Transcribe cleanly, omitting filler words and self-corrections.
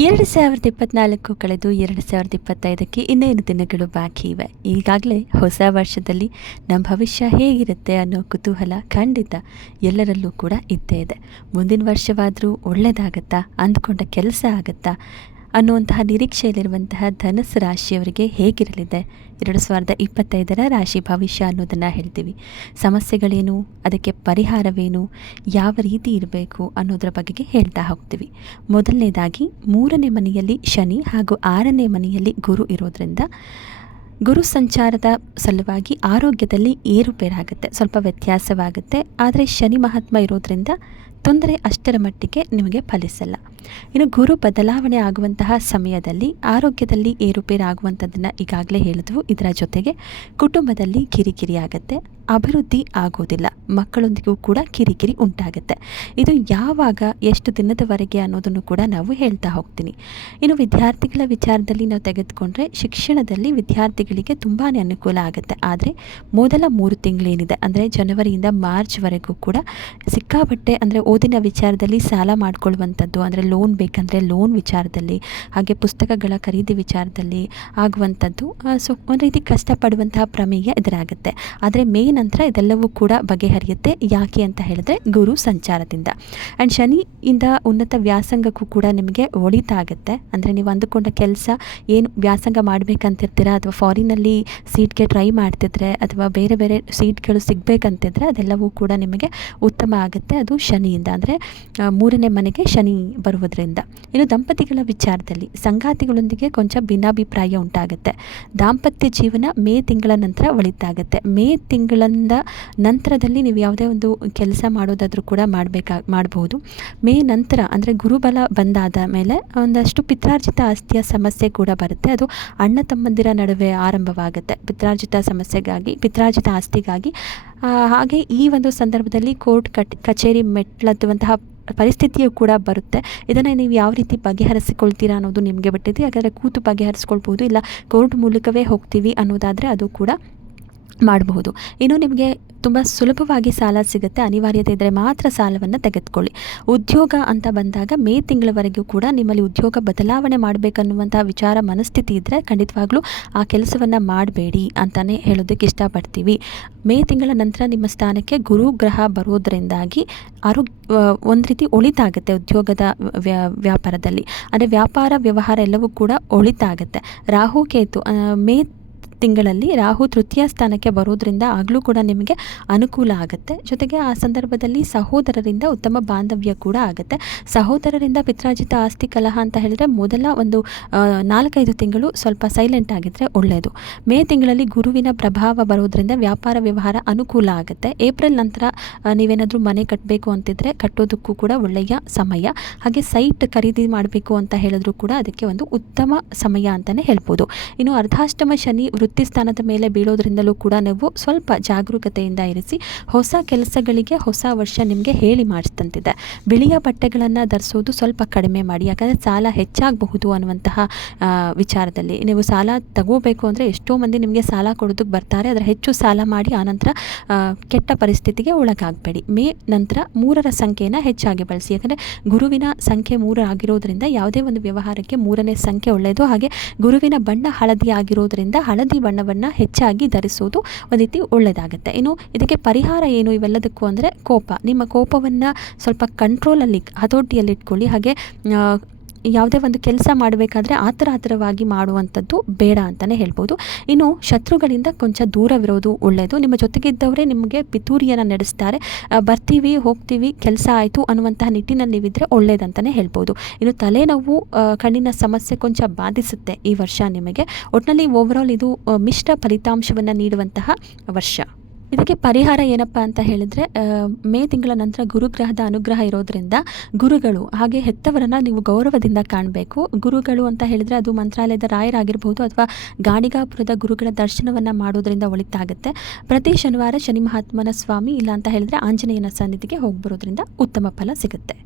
2024 ಕಳೆದು 2025ಕ್ಕೆ ಇನ್ನೇನು ದಿನಗಳು ಬಾಕಿ ಇವೆ. ಈಗಾಗಲೇ ಹೊಸ ವರ್ಷದಲ್ಲಿ ನಮ್ಮ ಭವಿಷ್ಯ ಹೇಗಿರುತ್ತೆ ಅನ್ನೋ ಕುತೂಹಲ ಖಂಡಿತ ಎಲ್ಲರಲ್ಲೂ ಕೂಡ ಇದ್ದೇ ಇದೆ. ಮುಂದಿನ ವರ್ಷವಾದರೂ ಒಳ್ಳೆಯದಾಗತ್ತಾ, ಅಂದ್ಕೊಂಡ ಕೆಲಸ ಆಗುತ್ತಾ ಅನ್ನುವಂತಹ ನಿರೀಕ್ಷೆಯಲ್ಲಿರುವಂತಹ ಧನುಸ್ಸು ರಾಶಿಯವರಿಗೆ ಹೇಗಿರಲಿದೆ 2025ರ ರಾಶಿ ಭವಿಷ್ಯ ಅನ್ನೋದನ್ನು ಹೇಳ್ತೀವಿ. ಸಮಸ್ಯೆಗಳೇನು, ಅದಕ್ಕೆ ಪರಿಹಾರವೇನು, ಯಾವ ರೀತಿ ಇರಬೇಕು ಅನ್ನೋದರ ಬಗೆಗೆ ಹೇಳ್ತಾ ಹೋಗ್ತೀವಿ. ಮೊದಲನೇದಾಗಿ 3ನೇ ಮನೆಯಲ್ಲಿ ಶನಿ ಹಾಗೂ 6ನೇ ಮನೆಯಲ್ಲಿ ಗುರು ಇರೋದ್ರಿಂದ ಗುರು ಸಂಚಾರದ ಸಲುವಾಗಿ ಆರೋಗ್ಯದಲ್ಲಿ ಏರುಪೇರಾಗುತ್ತೆ, ಸ್ವಲ್ಪ ವ್ಯತ್ಯಾಸವಾಗುತ್ತೆ. ಆದರೆ ಶನಿ ಮಹಾತ್ಮ ಇರೋದ್ರಿಂದ ತೊಂದರೆ ಅಷ್ಟರ ಮಟ್ಟಿಗೆ ನಿಮಗೆ ಫಲಿಸಲ್ಲ. ಇನ್ನು ಗುರು ಬದಲಾವಣೆ ಆಗುವಂತಹ ಸಮಯದಲ್ಲಿ ಆರೋಗ್ಯದಲ್ಲಿ ಏರುಪೇರಾಗುವಂಥದ್ದನ್ನು ಈಗಾಗಲೇ ಹೇಳಿದ್ವು. ಇದರ ಜೊತೆಗೆ ಕುಟುಂಬದಲ್ಲಿ ಕಿರಿಕಿರಿ ಆಗುತ್ತೆ, ಅಭಿವೃದ್ಧಿ ಆಗೋದಿಲ್ಲ, ಮಕ್ಕಳೊಂದಿಗೂ ಕೂಡ ಕಿರಿಕಿರಿ ಉಂಟಾಗುತ್ತೆ. ಇದು ಯಾವಾಗ, ಎಷ್ಟು ದಿನದವರೆಗೆ ಅನ್ನೋದನ್ನು ಕೂಡ ನಾವು ಹೇಳ್ತಾ ಹೋಗ್ತೀನಿ. ಇನ್ನು ವಿದ್ಯಾರ್ಥಿಗಳ ವಿಚಾರದಲ್ಲಿ ನಾವು ತೆಗೆದುಕೊಂಡ್ರೆ ಶಿಕ್ಷಣದಲ್ಲಿ ವಿದ್ಯಾರ್ಥಿಗಳಿಗೆ ತುಂಬಾ ಅನುಕೂಲ ಆಗುತ್ತೆ. ಆದರೆ ಮೊದಲ 3 ತಿಂಗಳೇನಿದೆ ಅಂದರೆ ಜನವರಿಯಿಂದ ಮಾರ್ಚ್ವರೆಗೂ ಕೂಡ ಸಿಕ್ಕಾಪಟ್ಟೆ ಅಂದರೆ ಓದಿನ ವಿಚಾರದಲ್ಲಿ ಸಾಲ ಮಾಡಿಕೊಳ್ಳುವಂಥದ್ದು, ಅಂದರೆ ಲೋನ್ ಬೇಕಂದರೆ ಲೋನ್ ವಿಚಾರದಲ್ಲಿ, ಹಾಗೆ ಪುಸ್ತಕಗಳ ಖರೀದಿ ವಿಚಾರದಲ್ಲಿ ಆಗುವಂಥದ್ದು, ಒಂದು ರೀತಿ ಕಷ್ಟಪಡುವಂತಹ ಪ್ರಮೇಯ ಎದುರಾಗುತ್ತೆ. ಆದರೆ ಮೇ ನಂತರ ಇದೆಲ್ಲವೂ ಕೂಡ ಬಗೆಹರಿಯುತ್ತೆ. ಯಾಕೆ ಅಂತ ಹೇಳಿದ್ರೆ ಗುರು ಸಂಚಾರದಿಂದ. ಆ್ಯಂಡ್ ಶನಿಯಿಂದ ಉನ್ನತ ವ್ಯಾಸಂಗಕ್ಕೂ ಕೂಡ ನಿಮಗೆ ಒಳಿತಾಗುತ್ತೆ. ಅಂದರೆ ನೀವು ಅಂದುಕೊಂಡ ಕೆಲಸ ಏನು ವ್ಯಾಸಂಗ ಮಾಡಬೇಕಂತಿರ್ತೀರಾ, ಅಥವಾ ಫಾರಿನಲ್ಲಿ ಸೀಟ್ಗೆ ಟ್ರೈ ಮಾಡ್ತಿದ್ರೆ, ಅಥವಾ ಬೇರೆ ಬೇರೆ ಸೀಟ್ಗಳು ಸಿಗಬೇಕಂತಿದ್ರೆ ಅದೆಲ್ಲವೂ ಕೂಡ ನಿಮಗೆ ಉತ್ತಮ ಆಗುತ್ತೆ. ಅದು ಶನಿಯಿಂದ, ಅಂದರೆ 3ನೇ ಮನೆಗೆ ಶನಿ ಬರುವುದರಿಂದ. ಇನ್ನು ದಂಪತಿಗಳ ವಿಚಾರದಲ್ಲಿ ಸಂಗಾತಿಗಳೊಂದಿಗೆ ಕೊಂಚ ಭಿನ್ನಾಭಿಪ್ರಾಯ ಉಂಟಾಗುತ್ತೆ. ದಾಂಪತ್ಯ ಜೀವನ ಮೇ ತಿಂಗಳ ನಂತರ ಒಳಿತಾಗುತ್ತೆ. ಮೇ ತಿಂಗಳಿಂದ ನಂತರದಲ್ಲಿ ನೀವು ಯಾವುದೇ ಒಂದು ಕೆಲಸ ಮಾಡೋದಾದರೂ ಕೂಡ ಮಾಡಬಹುದು. ಮೇ ನಂತರ ಅಂದರೆ ಗುರುಬಲ ಬಂದಾದ ಮೇಲೆ ಒಂದಷ್ಟು ಪಿತ್ರಾರ್ಜಿತ ಆಸ್ತಿಯ ಸಮಸ್ಯೆ ಕೂಡ ಬರುತ್ತೆ. ಅದು ಅಣ್ಣ ತಮ್ಮಂದಿರ ನಡುವೆ ಆರಂಭವಾಗುತ್ತೆ ಪಿತ್ರಾರ್ಜಿತ ಸಮಸ್ಯೆಗಾಗಿ, ಪಿತ್ರಾರ್ಜಿತ ಆಸ್ತಿಗಾಗಿ. ಹಾಗೆ ಈ ಒಂದು ಸಂದರ್ಭದಲ್ಲಿ ಕೋರ್ಟ್ ಕಚೇರಿ ಮೆಟ್ಲತ್ತುವಂತಹ ಪರಿಸ್ಥಿತಿಯು ಕೂಡ ಬರುತ್ತೆ. ಇದನ್ನು ನೀವು ಯಾವ ರೀತಿ ಬಗೆಹರಿಸಿಕೊಳ್ತೀರಾ ಅನ್ನೋದು ನಿಮಗೆ ಬಿಟ್ಟಿದೆ. ಯಾಕಂದರೆ ಕೂತು ಬಗೆಹರಿಸ್ಕೊಳ್ಬೋದು, ಇಲ್ಲ ಕೋರ್ಟ್ ಮೂಲಕವೇ ಹೋಗ್ತೀವಿ ಅನ್ನೋದಾದರೆ ಅದು ಕೂಡ ಮಾಡಬಹುದು. ಇನ್ನು ನಿಮಗೆ ತುಂಬ ಸುಲಭವಾಗಿ ಸಾಲ ಸಿಗುತ್ತೆ, ಅನಿವಾರ್ಯತೆ ಇದ್ದರೆ ಮಾತ್ರ ಸಾಲವನ್ನು ತೆಗೆದುಕೊಳ್ಳಿ. ಉದ್ಯೋಗ ಅಂತ ಬಂದಾಗ ಮೇ ತಿಂಗಳವರೆಗೂ ಕೂಡ ನಿಮ್ಮಲ್ಲಿ ಉದ್ಯೋಗ ಬದಲಾವಣೆ ಮಾಡಬೇಕನ್ನುವಂಥ ವಿಚಾರ ಮನಸ್ಥಿತಿ ಇದ್ದರೆ ಖಂಡಿತವಾಗ್ಲೂ ಆ ಕೆಲಸವನ್ನು ಮಾಡಬೇಡಿ ಅಂತಲೇ ಹೇಳೋದಕ್ಕೆ ಇಷ್ಟಪಡ್ತೀವಿ. ಮೇ ತಿಂಗಳ ನಂತರ ನಿಮ್ಮ ಸ್ಥಾನಕ್ಕೆ ಗುರು ಗ್ರಹ ಬರೋದರಿಂದಾಗಿ ಒಂದು ರೀತಿ ಒಳಿತಾಗುತ್ತೆ. ಉದ್ಯೋಗದ ವ್ಯಾಪಾರದಲ್ಲಿ ಅಂದರೆ ವ್ಯಾಪಾರ ವ್ಯವಹಾರ ಎಲ್ಲವೂ ಕೂಡ ಒಳಿತಾಗುತ್ತೆ. ರಾಹು ಕೇತು ಮೇ ತಿಂಗಳಲ್ಲಿ ರಾಹು ತೃತೀಯ ಸ್ಥಾನಕ್ಕೆ ಬರೋದ್ರಿಂದ ಆಗಲೂ ಕೂಡ ನಿಮಗೆ ಅನುಕೂಲ ಆಗುತ್ತೆ. ಜೊತೆಗೆ ಆ ಸಂದರ್ಭದಲ್ಲಿ ಸಹೋದರರಿಂದ ಉತ್ತಮ ಬಾಂಧವ್ಯ ಕೂಡ ಆಗುತ್ತೆ. ಸಹೋದರರಿಂದ ಪಿತ್ರಾರ್ಜಿತ ಆಸ್ತಿ ಕಲಹ ಅಂತ ಹೇಳಿದರೆ ಮೊದಲ ಒಂದು 4-5 ತಿಂಗಳು ಸ್ವಲ್ಪ ಸೈಲೆಂಟ್ ಆಗಿದ್ದರೆ ಒಳ್ಳೆಯದು. ಮೇ ತಿಂಗಳಲ್ಲಿ ಗುರುವಿನ ಪ್ರಭಾವ ಬರೋದ್ರಿಂದ ವ್ಯಾಪಾರ ವ್ಯವಹಾರ ಅನುಕೂಲ ಆಗುತ್ತೆ. ಏಪ್ರಿಲ್ ನಂತರ ನೀವೇನಾದರೂ ಮನೆ ಕಟ್ಟಬೇಕು ಅಂತಿದ್ರೆ ಕಟ್ಟೋದಕ್ಕೂ ಕೂಡ ಒಳ್ಳೆಯ ಸಮಯ. ಹಾಗೆ ಸೈಟ್ ಖರೀದಿ ಮಾಡಬೇಕು ಅಂತ ಹೇಳಿದ್ರು ಕೂಡ ಅದಕ್ಕೆ ಒಂದು ಉತ್ತಮ ಸಮಯ ಅಂತಲೇ ಹೇಳ್ಬೋದು. ಇನ್ನು ಅರ್ಧಾಷ್ಟಮ ಶನಿ ವೃತ್ತಿ ಸ್ಥಾನದ ಮೇಲೆ ಬೀಳೋದ್ರಿಂದಲೂ ಕೂಡ ನೀವು ಸ್ವಲ್ಪ ಜಾಗರೂಕತೆಯಿಂದ ಇರಿಸಿ. ಹೊಸ ಕೆಲಸಗಳಿಗೆ ಹೊಸ ವರ್ಷ ನಿಮಗೆ ಹೇಳಿ ಮಾಡಿಸ್ತಂತಿದೆ. ಬಿಳಿಯ ಬಟ್ಟೆಗಳನ್ನು ಧರಿಸೋದು ಸ್ವಲ್ಪ ಕಡಿಮೆ ಮಾಡಿ, ಯಾಕಂದರೆ ಸಾಲ ಹೆಚ್ಚಾಗಬಹುದು ಅನ್ನುವಂತಹ ವಿಚಾರದಲ್ಲಿ. ನೀವು ಸಾಲ ತಗೋಬೇಕು ಅಂದರೆ ಎಷ್ಟೋ ಮಂದಿ ನಿಮಗೆ ಸಾಲ ಕೊಡೋದಕ್ಕೆ ಬರ್ತಾರೆ, ಅದರ ಹೆಚ್ಚು ಸಾಲ ಮಾಡಿ ಆನಂತರ ಕೆಟ್ಟ ಪರಿಸ್ಥಿತಿಗೆ ಒಳಗಾಗಬೇಡಿ. ಮೇ ನಂತರ 3ರ ಸಂಖ್ಯೆಯನ್ನು ಹೆಚ್ಚಾಗಿ ಬಳಸಿ. ಯಾಕಂದರೆ ಗುರುವಿನ ಸಂಖ್ಯೆ 3 ಆಗಿರೋದ್ರಿಂದ ಯಾವುದೇ ಒಂದು ವ್ಯವಹಾರಕ್ಕೆ 3ನೇ ಸಂಖ್ಯೆ ಒಳ್ಳೆಯದು. ಹಾಗೆ ಗುರುವಿನ ಬಣ್ಣ ಹಳದಿ ಆಗಿರೋದ್ರಿಂದ ಹಳದಿ ಬಣ್ಣವನ್ನು ಹೆಚ್ಚಾಗಿ ಧರಿಸೋದು ಒಂದು ರೀತಿ ಒಳ್ಳೆಯದಾಗುತ್ತೆ. ಇನ್ನು ಇದಕ್ಕೆ ಪರಿಹಾರ ಏನು ಇವೆಲ್ಲದಕ್ಕೂ ಅಂದರೆ ಕೋಪ. ನಿಮ್ಮ ಕೋಪವನ್ನು ಸ್ವಲ್ಪ ಕಂಟ್ರೋಲಲ್ಲಿ, ಹತೋಟಿಯಲ್ಲಿ ಇಟ್ಕೊಳ್ಳಿ. ಹಾಗೆ ಯಾವುದೇ ಒಂದು ಕೆಲಸ ಮಾಡಬೇಕಾದ್ರೆ ಆತರವಾಗಿ ಮಾಡುವಂಥದ್ದು ಬೇಡ ಅಂತಲೇ ಹೇಳ್ಬೋದು. ಇನ್ನು ಶತ್ರುಗಳಿಂದ ಕೊಂಚ ದೂರವಿರೋದು ಒಳ್ಳೆಯದು. ನಿಮ್ಮ ಜೊತೆಗಿದ್ದವರೇ ನಿಮಗೆ ಪಿತೂರಿಯನ್ನು ನಡೆಸ್ತಾರೆ, ಬರ್ತೀವಿ ಹೋಗ್ತೀವಿ ಕೆಲಸ ಆಯಿತು ಅನ್ನುವಂತಹ ನಿಟ್ಟಿನಲ್ಲಿ ನೀವಿದ್ದರೆ ಒಳ್ಳೆಯದಂತಲೇ ಹೇಳ್ಬೋದು. ಇನ್ನು ತಲೆನೋವು, ಕಣ್ಣಿನ ಸಮಸ್ಯೆ ಕೊಂಚ ಬಾಧಿಸುತ್ತೆ ಈ ವರ್ಷ ನಿಮಗೆ. ಒಟ್ಟಿನಲ್ಲಿ ಓವರಾಲ್ ಇದು ಮಿಶ್ರ ಫಲಿತಾಂಶವನ್ನು ನೀಡುವಂತಹ ವರ್ಷ. ಇದಕ್ಕೆ ಪರಿಹಾರ ಏನಪ್ಪ ಅಂತ ಹೇಳಿದರೆ ಮೇ ತಿಂಗಳ ನಂತರ ಗುರುಗ್ರಹದ ಅನುಗ್ರಹ ಇರೋದ್ರಿಂದ ಗುರುಗಳು ಹಾಗೆ ಹೆತ್ತವರನ್ನು ನೀವು ಗೌರವದಿಂದ ಕಾಣಬೇಕು. ಗುರುಗಳು ಅಂತ ಹೇಳಿದರೆ ಅದು ಮಂತ್ರಾಲಯದ ರಾಯರಾಗಿರ್ಬೋದು ಅಥವಾ ಗಾಣಿಗಾಪುರದ ಗುರುಗಳ ದರ್ಶನವನ್ನು ಮಾಡೋದ್ರಿಂದ ಒಳಿತಾಗುತ್ತೆ. ಪ್ರತಿ ಶನಿವಾರ ಶನಿ ಮಹಾತ್ಮನ ಸ್ವಾಮಿ ಇಲ್ಲ ಅಂತ ಹೇಳಿದರೆ ಆಂಜನೇಯನ ಸನ್ನಿಧಿಗೆ ಹೋಗಿ ಬರೋದ್ರಿಂದ ಉತ್ತಮ ಫಲ ಸಿಗುತ್ತೆ.